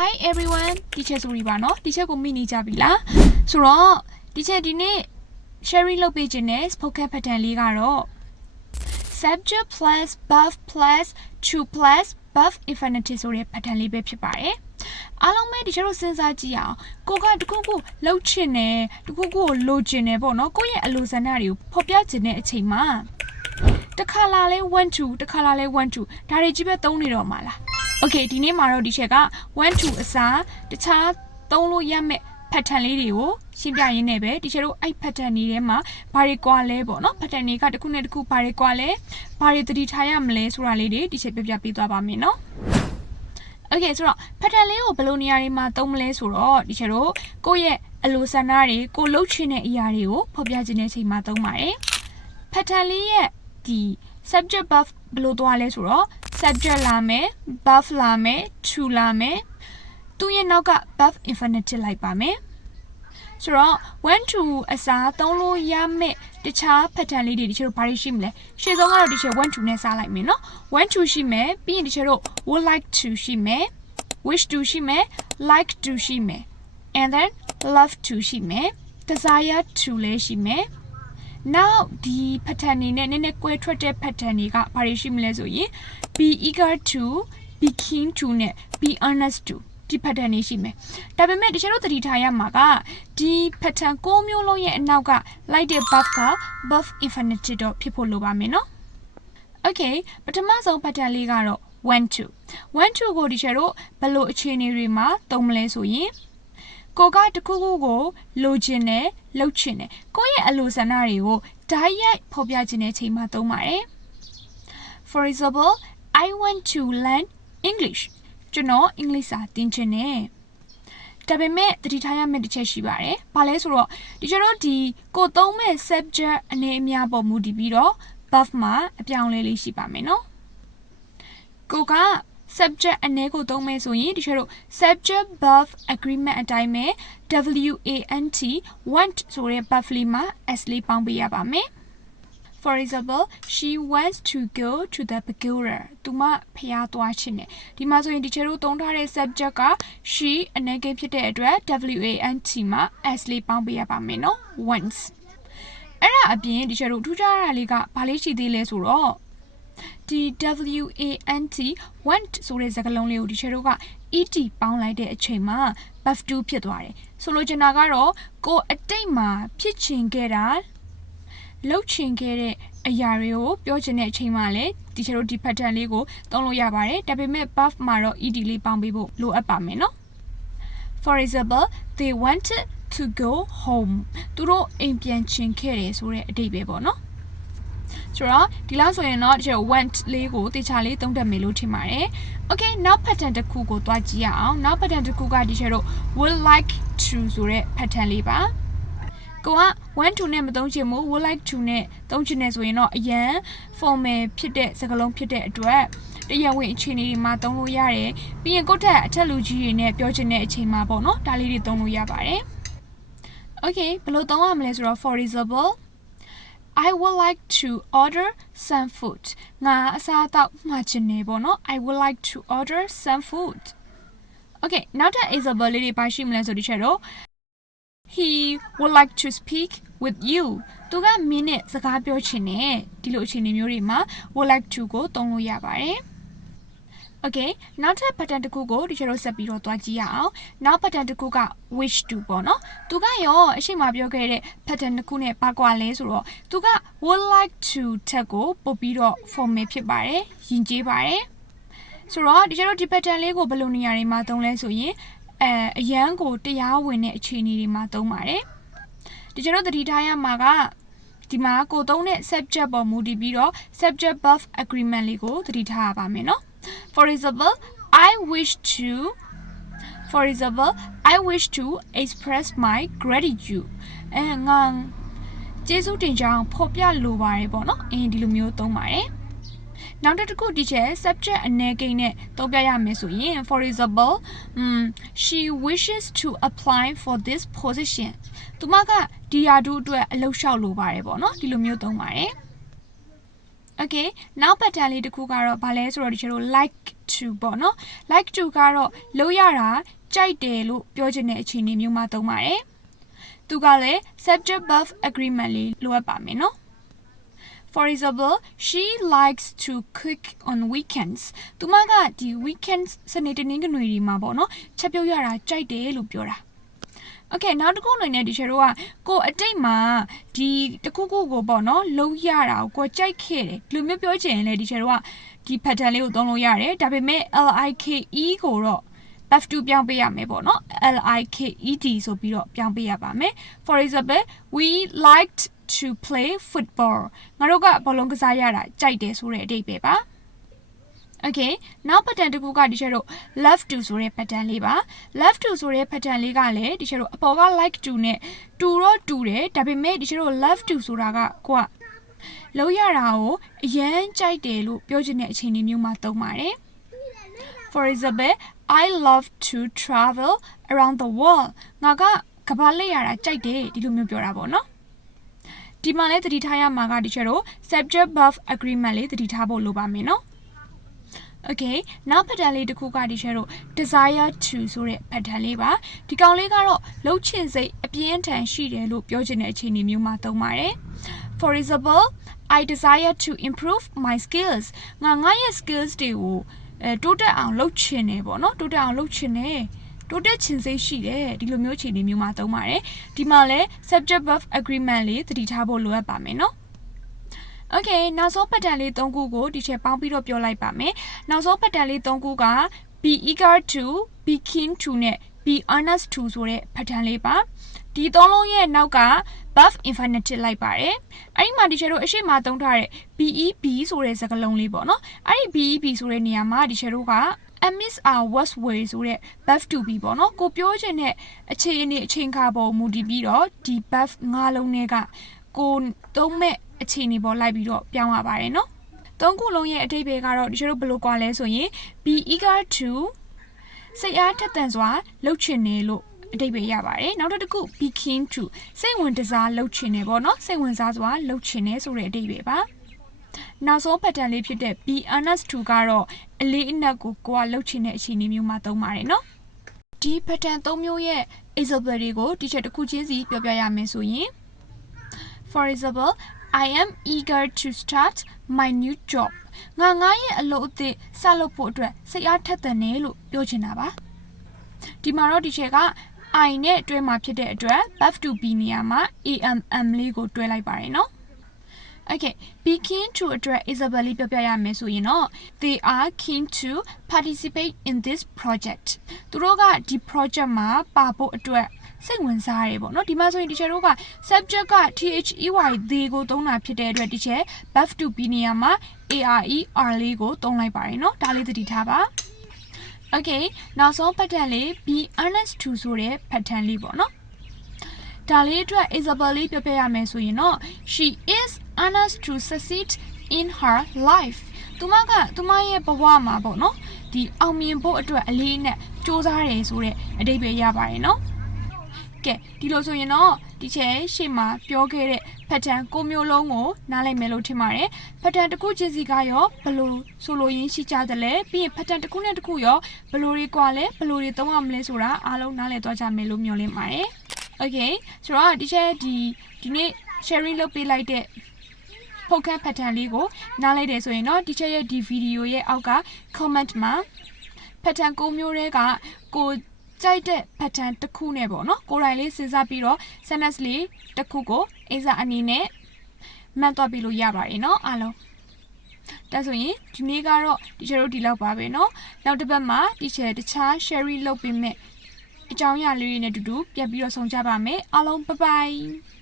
Hi everyone, teacher ဆိုရီပါနော် teacher ကိုမိနေကြပြီလားဆိုတော့ teacher ဒီနေ့ sharing လုပ်ပေးခြင်းနဲ့ spoken pattern လေးကတော့ subject plus verb plus to plus verb infinitive ဆိုတဲ့ pattern လေးပဲဖြစ်ပါတယ်အားလုံးပဲ teacher တို့စဉ်းစားကြည့်အောင်ကိုကတခုခုလှုပ်ချင်တယ်တခုခုကိုလိုချင်တယ်ပေါ့နော်ကိုယ့်ရဲ့အလိုဆန္ဒတွေကိုဖော်ပြခြင်းတဲ့အချိန်မှာတခါလာလဲ1 2တခါလာလဲ1 2ဒါတွေကြီးပဲသုံးနေတော့မှာလား Okay ဒီနေ့မှာတော့ဒီချက်က1 2အစားတခြားသုံးလို့ရမယ့် pattern လေးတွေကိုရှင်းပြရင်းနဲ့ပဲဒီချက်တို့အဲ့ pattern တွေထဲမှာဘာတွေကွာလဲပေါ့နော် pattern တွေကတစ်ခုနဲ့တစ်ခုဘာတွေကွာလဲဘာတွေသတိထားရမလဲဆိုတာလေးတွေဒီချက်ပြပြပေးသွားပါမယ်နော် Okay ဆိုတော့ pattern လေးကိုဘယ်လိုနေရာတွေမှာသုံးမလဲဆိုတော့ဒီချက်တို့ကိုယ့်ရဲ့အလိုဆန္ဒတွေကိုလှုပ်ချင်တဲ့အရာတွေကိုဖော်ပြခြင်းတဲ့အချိန်မှာသုံးပါတယ် pattern လေးရဲ့ဒီ subject verb ဘယ်လိုသွားလဲဆိုတော့ subject လာမယ် verb လာမယ် to လာမယ်သူရဲ့နောက်က verb infinitive လိုက်ပါမယ်ဆိုတော့1 to အစားသုံးလို့ရမယ့်တခြား pattern လေးတွေဒီချက်တို့ဘာတွေရှိမလဲရှေ့ဆုံးကတော့ဒီချက်1 to နဲ့စလိုက်မယ်နော်1 to ရှိမယ်ပြီးရင်ဒီချက်တို့ would like to ရှိမယ် wish to ရှိမယ် like to ရှိမယ် and then love to ရှိမယ် desire to လည်းရှိမယ်Now ဒီ pattern တွေနဲ့နည်းနည်းကွဲထွက်တဲ့ pattern တွေကဘာတွေရှိမလဲဆိုရင် be eager to be keen to နဲ့ be honest to ဒီ pattern တွေရှိမယ်ဒါပေမဲ့တချို့တို့သတိထားရမှာကဒီ pattern 6မျိုးလုံးရဲ့အနောက်ကလိုက်တဲ့ verb က verb infinitive တော့ဖြစ်ဖို့လိုပါမယ်နော် Okay ပထမဆုံး pattern လေးကတော့1 to ကိုဒီချို့တို့ဘယ်လိုအခြေအနေတွေမှာသုံးမလဲဆိုရင်ကိုကတခုခုကိုလိုချင်တယ်လှုပ်ချင်တယ်ကိုယ့်ရဲ့အလိုဆန္ဒတွေကိုဓာတ်ရိုက်ဖော်ပြခြင်းတဲ့ချိန်မှာသုံးပါတယ် For example I want to learn English ကျွန်တော်အင်္ဂလိပ်စာသင်ချင်တယ်ဒါပေမဲ့သတိထားရမယ့်တစ်ချက်ရှိပါတယ်ဘာလဲဆိုတော့ဒီကျွန်တော်ဒီကိုသုံးမဲ့ subject အနေအများပေါ်မူတည်ပြီးတော့ verb မှာအပြောင်းလဲလေးရှိပါမယ်နော်ကိုကsubject အနေကိုသုံးမယ်ဆိုရင်ဒီချက်တို့ subject verb agreement အတိုင်းပဲ want ဆိုတဲ့ verb လေးမှာ s လေးပေါင်းပေးရပါမယ် For example she wants to go to the bakery သူမဖျားသွားချင်တယ်ဒီမှာဆိုရင်ဒီချက်တို့သုံးထားတဲ့ subject က she အနေကိဖြစ်တဲ့အတွက် want မှာ s လေးပေါင်းပေးရပါမယ်နော် wants အဲ့ဒါအပြင်ဒီချက်တို့ထူးခြားတာလေးကဘာလေးရှိသေးလဲဆိုတော့ဒီ want ဆိုတဲ့စကားလုံးလေးကိုဒီချက်တို့က et ပေါင်းလိုက်တဲ့အချိန်မှာ verb 2ဖြစ်သွားတယ်ဆိုလိုချင်တာကတော့ကိုအတိတ်မှာဖြစ်ချင်ခဲ့တာလှုပ်ချင်ခဲ့တဲ့အရာတွေကိုပြောချင်တဲ့အချိန်မှာလည်းဒီချက်တို့ဒီ pattern လေးကိုသုံးလို့ရပါတယ်ဒါပေမဲ့ verb မှာတော့ et လေးပေါင်းပေးဖို့လိုအပ်ပါမယ်နော် For example they wanted to go home သူတို့အိမ်ပြန်ချင်ခဲ့တယ်ဆိုတဲ့အဓိပ္ပာယ်ပေါ့နော်ဆိုတော့ဒီလောက်ဆိုရင်တော့ဒီ want လေးကိုတေချာလေးသုံးတတ်မယ်လို့ထင်ပါတယ် Okay နောက် pattern တစ်ခုကိုတွားကြည့်ရအောင်နောက် pattern တစ်ခုကဒီချက်တော့ would like to ဆိုတဲ့ pattern လေးပါကိုကwant to နဲ့မသုံးချင်ဘူး would like to နဲ့သုံးချင်တယ်ဆိုရင်တော့အရန် formal ဖြစ်တဲ့စကားလုံးဖြစ်တဲ့အတွက်တရားဝင်အခြေအနေတွေမှာသုံးလို့ရတယ်ပြီးရင်ကိုယ့်ထက်အထက်လူကြီးတွေနဲ့ပြောချင်တဲ့အချိန်မှာပေါ့နော်ဒါလေးတွေသုံးလို့ရပါတယ် Okay ဘယ်လိုသုံးရမလဲဆိုတော့ for example I would like to order some food ငါအစားအသောက်မှာချင်နေပေါ့နော် I would like to order some food Okay နောက်ထပ် example လေးတွေပါရှိမလဲဆိုဒီချက်တော့ He would like to speak with you သူကမင်းနဲ့စကားပြောချင်တယ်ဒီလိုအခြေအနေမျိုးတွေမှာ would like to ကိုသုံးလို့ရပါတယ် Okay နောက်ထပ် pattern တစ်ခုကိုဒီချက်တော့ဆက်ပြီးတော့တွားကြည့်ရအောင်နောက် pattern တစ်ခုက wish to ပေါ့နော်သူကရောအရှိမပြောခဲ့တဲ့ pattern တစ်ခုနဲ့ပါကွာလဲဆိုတော့သူက would like to ထက်ကိုပို့ပြီးတော့ formal ဖြစ်ပါတယ်ယဉ်ကျေးပါတယ်ဆိုတော့ဒီချက်တော့ဒီ pattern လေးကိုဘယ်လိုနေရာတွေမှာသုံးလဲဆိုရင်အရန်ကိုတရားဝင်တဲ့အခြေအနေတွေမှာသုံးပါတယ်ဒီချက်တော့သတိထားရမှာကဒီမှာကိုသုံးတဲ့ subject ပေါ်မူတည်ပြီးတော့ subject verb agreement လေးကိုသတိထားရပါမယ်နော်For example, I wish to express my gratitude. ငါကျေးဇူးတင်ကြောင်းဖော်ပြလိုပါတယ်ပေါ့နော်ဒီလိုမျိုးသုံးပါတယ်နောက်တစ်ခုဒီချက် subject အနေကိန်းနဲ့သုံးပြရမယ်ဆိုရင် for example she wishes to apply for this position သူမကဒီရာထူးအတွက်အလုပ်လျှောက်လိုပါတယ်ပေါ့နော်ဒီလိုမျိုးသုံးပါတယ် Okay now pattern လေးတစ်ခုကတော့ဘာလဲဆိုတော့ဒီကျွန်တော် like to ပေါ့နော် like to ကတော့လုပ်ရတာကြိုက်တယ်လို့ပြောချင်တဲ့အခြေအနေမျိုးမှာသုံးပါတယ်သူကလည်း subject verb agreement လေးလိုအပ်ပါမယ်နော် For example she likes to cook on weekends သူမကဒီ weekends စနေတနင်္ဂနွေတွေမှာပေါ့နော်ချက်ပြုတ်ရတာကြိုက်တယ်လို့ပြောတာ Okay နောက်တစ်ခုအနေနဲ့ဒီချက်တို့ကကိုအတိတ်မှာဒီတစ်ခုခုကိုပေါ့နော်လုံးရတာကိုကြိုက်ခဲ့တယ်ဒီလိုမျိုးပြောချင်ရင်လေဒီချက်တို့ကဒီ pattern လေးကိုသုံးလို့ရတယ်ဒါပေမဲ့ like ကိုတော့ have to ပြောင်းပေးရမယ်ပေါ့နော် liked ဆိုပြီးတော့ပြောင်းပေးရပါမယ် For example we liked to play football ငါတို့ကဘောလုံးကစားရတာကြိုက်တယ်ဆိုတဲ့အဓိပ္ပာယ်ပါOkay now pattern တစ်ခုကဒီချက်တို့ love to ဆိုတဲ့ pattern လေးပါ love to ဆိုတဲ့ pattern လေးကလည်းဒီချက်တို့အပေါ်က like to နဲ့ to တော့တူတယ်ဒါပေမဲ့ဒီချက်တို့ love to ဆိုတာကကိုကလုံးရတာကိုအရန်ကြိုက်တယ်လို့ပြောချင်တဲ့အခြေအနေမျိုးမှာသုံးပါတယ် For example I love to travel around the world ငါကကမ္ဘာလှည့်ရတာကြိုက်တယ်ဒီလိုမျိုးပြောတာပေါ့နော်ဒီမှာလည်းသတိထားရမှာကဒီချက်တို့ subject verb agreement လေးသတိထားဖို့လိုပါမယ်နော်Okay now pattern လေးတစ်ခုကဒီချက်တို့ desire to ဆိုတဲ့ pattern လေးပါဒီကောင်လေးကတော့လှုပ်ချင်စိတ်အပြင်းထန်ရှိတယ်လို့ပြောချင်တဲ့အခြေအနေမျိုးမှာသုံးပါတယ် For example I desire to improve my skills ငါရဲ့ skills တွေကိုတိုးတက်အောင်လုပ်ချင်တယ်ပေါ့နော်တိုးတက်အောင်လုပ်ချင်တယ်တိုးတက်ချင်စိတ်ရှိတယ်ဒီလိုမျိုးအခြေအနေမျိုးမှာသုံးပါတယ်ဒီမှာလည်း subject verb agreement လေးသတိထားဖို့လိုအပ်ပါမယ်နော်Okay နောက်ဆုံး pattern လေး၃ခုကိုဒီချက်ပေါင်းပြီးတော့ပြောလိုက်ပါမယ်နောက်ဆုံး pattern လေး၃ခုက be eager to be keen to နဲ့ be honest to ဆိုတဲ့ pattern လေးပါဒီသုံးလုံးရဲ့နောက်က verb infinitive လိုက်ပါတယ်အဲ့ဒီမှာဒီချက်တို့အရှိမသုံးထားတဲ့ beb ဆိုတဲ့စကားလုံးလေးပေါ့နော်အဲ့ဒီ beb ဆိုတဲ့နေရာမှာဒီချက်တို့ကamiss are worst way ဆိုတဲ့ verb to be ပေါ့နော်ကိုပြောချင်တဲ့အခြေအနေအချိန်ခါပေါ်မူတည်ပြီးတော့ဒီ verb ၅လုံးတွေကကိုသုံးမဲ့အခြေအနေပေါ်လိုက်ပြီးတော့ပြောင်းရပါတယ်နော်သုံးခုလုံးရဲ့အဓိပ္ပာယ်ကတော့ဒီလိုဘယ်လိုကွာလဲဆိုရင် be eager to စိတ်အားထက်သန်စွာလှုပ်ချင်တယ်လို့အဓိပ္ပာယ်ရပါတယ်နောက်တစ်ခု be keen to စိတ်ဝင်စားလှုပ်ချင်တယ်ပေါ့နော်စိတ်ဝင်စားစွာလှုပ်ချင်တယ်ဆိုတဲ့အဓိပ္ပာယ်ပါနောက်ဆုံး pattern လေးဖြစ်တဲ့ be honest to ကတော့အလေးအနက်ကိုကလှုပ်ချင်တဲ့အခြေအနေမျိုးမှာသုံးပါတယ်နော်ဒီ pattern ၃မျိုးရဲ့ example တွေကိုဒီချက်တစ်ခုချင်းစီပြောပြရမယ်ဆိုရင် For example I am eager to start my new job ငါရဲ့အလုပ်အသစ်စလုပ်ဖို့အတွက်စိတ်အားထက်သန်နေလို့ပြောချင်တာပါဒီမှာတော့ဒီချက်က I နဲ့တွဲမှာဖြစ်တဲ့အတွက် verb to be နေရာမှာ am လေးကိုတွဲလိုက်ပါတယ်နော်Okay be keen to အတွက် example လေးပြောပြရမယ်ဆိုရင်တော့ they are keen to participate in this project သူတို့ကဒီ project မှာပါဖို့အတွက်စိတ်ဝင်စားရတယ်ပေါ့နော်ဒီမှာဆိုရင် teacher တို့က subject က THEY they ကိုသုံးတာဖြစ်တဲ့အတွက် teacher verb to be နေရာမှာ ARER လေးကိုသုံးလိုက်ပါတယ်နော်ဒါလေးသတိထားပါ Okay နောက်ဆုံး pattern လေး be honest to ဆိုတဲ့ pattern လေးပေါ့နော်ဒါလေးအတွက် example လေးပြောပြရမယ်ဆိုရင်တော့ she is honest to succeed in her life သူမရဲ့ဘဝမှာပေါ့နော်ဒီအောင်မြင်ဖို့အတွက်အလေးနဲ့စူးစမ်းတယ်ဆိုတဲ့အဓိပ္ပာယ်ရပါတယ်နော်ကဲဒီလိုဆိုရင်တော့ဒီချက်ရှေ့မှာပြောခဲ့တဲ့ pattern ၉မျိုးလုံးကိုနားလည်မယ်လို့ထင်ပါတယ် pattern တစ်ခုချင်းစီကရောဘယ်လိုဆိုလိုရင်းရှိကြသလဲပြီးရင် pattern တစ်ခုနဲ့တစ်ခုရောဘယ်လိုတွေကွာလဲဘယ်လိုတွေသုံးရမလဲဆိုတာအားလုံးနားလည်သွားကြမယ်လို့မျှော်လင့်ပါတယ် Okay ဆိုတော့ဒီချက်ဒီနေ့ sharing လုပ်ပေးလိုက်တဲ့ podcast pattern လေးကိုနားလိုက်တယ်ဆိုရင်တော့ဒီချက်ရဲ့ဒီ video ရဲ့အောက်က comment မှာ pattern ၉မျိုးတွေကကိုကြိုက်တဲ့ pattern တစ်ခုနဲ့ပေါ့နော်ကိုယ်တိုင်လေးစဉ်းစားပြီးတော့ sentence လေးတစ်ခုကို exam အနေနဲ့မှတ်သွားပြီးလို့ရပါတယ်နော်အားလုံးဒါဆိုရင်ဒီနေ့ကတော့ဒီချက်တို့ဒီလောက်ပါပဲနော်နောက်တစ်ပတ်မှာဒီချက်တခြား sharing လုပ်ပေးမယ်အကြောင်းအရာလေးတွေနဲ့တူတူပြန်ပြီးတော့ဆုံကြပါမယ်အားလုံး bye bye